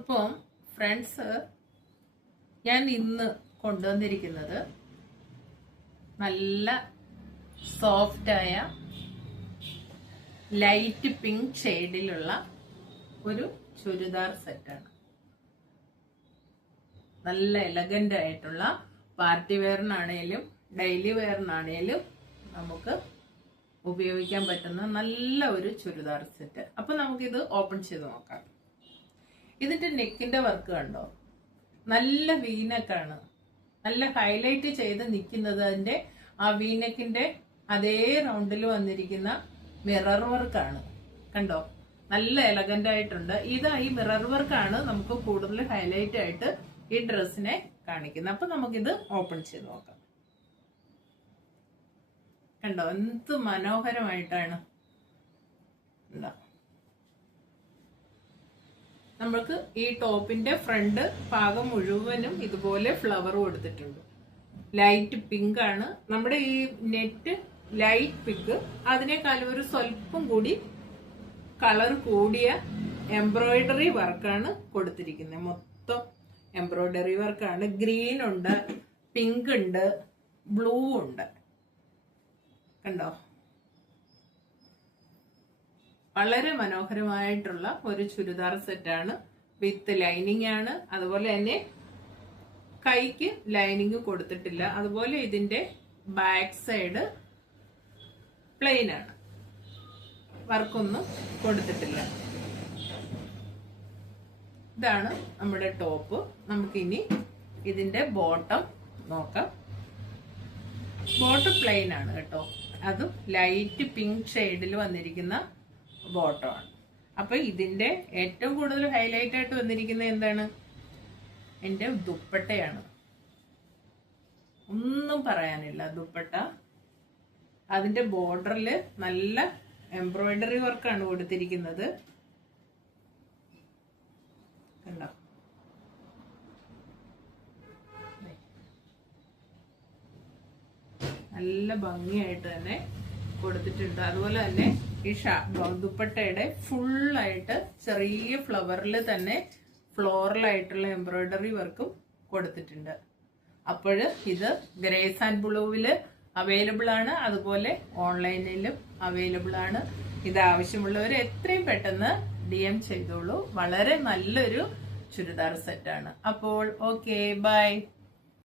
അപ്പം ഫ്രണ്ട്സ്, ഞാൻ ഇന്ന് കൊണ്ടുവന്നിരിക്കുന്നത് നല്ല സോഫ്റ്റായ ലൈറ്റ് പിങ്ക് ഷെയ്ഡിലുള്ള ഒരു ചുരിദാർ സെറ്റാണ്. നല്ല എലഗന്റ് ആയിട്ടുള്ള പാർട്ടി വെയറിനാണേലും ഡെയിലി വെയറിനാണേലും നമുക്ക് ഉപയോഗിക്കാൻ പറ്റുന്ന നല്ല ഒരു ചുരിദാർ സെറ്റ്. അപ്പൊ നമുക്കിത് ഓപ്പൺ ചെയ്ത് നോക്കാം. ഇതിന്റെ നെക്കിന്റെ വർക്ക് കണ്ടോ? നല്ല വീനെക്കാണ്. നല്ല ഹൈലൈറ്റ് ചെയ്ത് നിൽക്കുന്നത് അതിന്റെ ആ വീനെക്കിന്റെ അതേ റൗണ്ടിൽ വന്നിരിക്കുന്ന മിറർ വർക്കാണ്. കണ്ടോ? നല്ല എലഗന്റ് ആയിട്ടുണ്ട്. ഈ മിറർ വർക്കാണ് നമുക്ക് കൂടുതൽ ഹൈലൈറ്റ് ആയിട്ട് ഈ ഡ്രസ്സിനെ കാണിക്കുന്നത്. അപ്പൊ നമുക്കിത് ഓപ്പൺ ചെയ്ത് നോക്കാം. കണ്ടോ എന്ത് മനോഹരമായിട്ടാണ്. എന്താ നമുക്ക് ഈ ടോപ്പിന്റെ ഫ്രണ്ട് ഭാഗം മുഴുവനും ഇതുപോലെ ഫ്ലവർ കൊടുത്തിട്ടുണ്ട്. ലൈറ്റ് പിങ്ക് ആണ്. നമ്മുടെ ഈ നെറ്റ് ലൈറ്റ് പിങ്ക്, അതിനേക്കാളും ഒരു സ്വല്പം കൂടി കളർ കൂടിയ എംബ്രോയിഡറി വർക്കാണ് കൊടുത്തിരിക്കുന്നത്. മൊത്തം എംബ്രോയിഡറി വർക്കാണ്. ഗ്രീൻ ഉണ്ട്, പിങ്ക് ഉണ്ട്, ബ്ലൂ ഉണ്ട്. കണ്ടോ? വളരെ മനോഹരമായിട്ടുള്ള ഒരു ചുരിദാർ സെറ്റാണ്. വിത്ത് ലൈനിങ് ആണ്. അതുപോലെ തന്നെ കൈക്ക് ലൈനിങ് കൊടുത്തിട്ടില്ല. അതുപോലെ ഇതിന്റെ ബാക്ക് സൈഡ് പ്ലെയിൻ ആണ്. വർക്കൊന്നും കൊടുത്തിട്ടില്ല. ഇതാണ് നമ്മുടെ ടോപ്പ്. നമുക്കിനി ഇതിന്റെ ബോട്ടം നോക്കാം. ബോട്ടം പ്ലെയിൻ ആണ് കേട്ടോ. അതും ലൈറ്റ് പിങ്ക് ഷെയ്ഡിൽ വന്നിരിക്കുന്ന ബോട്ടമാണ്. അപ്പൊ ഇതിന്റെ ഏറ്റവും കൂടുതൽ ഹൈലൈറ്റ് ആയിട്ട് വന്നിരിക്കുന്നത് എന്താണ്? എന്റെ ദുപ്പട്ടയാണ്. ഒന്നും പറയാനില്ല. ദുപ്പട്ട അതിന്റെ ബോർഡറിൽ നല്ല എംബ്രോയിഡറി വർക്കാണ് കൊടുത്തിരിക്കുന്നത്. കണ്ടോ? നല്ല ഭംഗിയായിട്ട് തന്നെ കൊടുത്തിട്ടുണ്ട്. അതുപോലെ തന്നെ ഈ ദുപ്പട്ടയുടെ ഫുള്ളായിട്ട് ചെറിയ ഫ്ലവറിൽ തന്നെ ഫ്ലോറലായിട്ടുള്ള എംബ്രോയിഡറി വർക്കും കൊടുത്തിട്ടുണ്ട്. അപ്പോൾ ഇത് ഗ്രേസ് ആൻഡ് ബ്ലൂവില് അവൈലബിൾ ആണ്. അതുപോലെ ഓൺലൈനിലും അവൈലബിൾ ആണ്. ഇത് ആവശ്യമുള്ളവർ എത്രയും പെട്ടെന്ന് DM ചെയ്തോളൂ. വളരെ നല്ലൊരു ചുരിദാർ സെറ്റാണ്. അപ്പോൾ ഓക്കെ, ബൈ.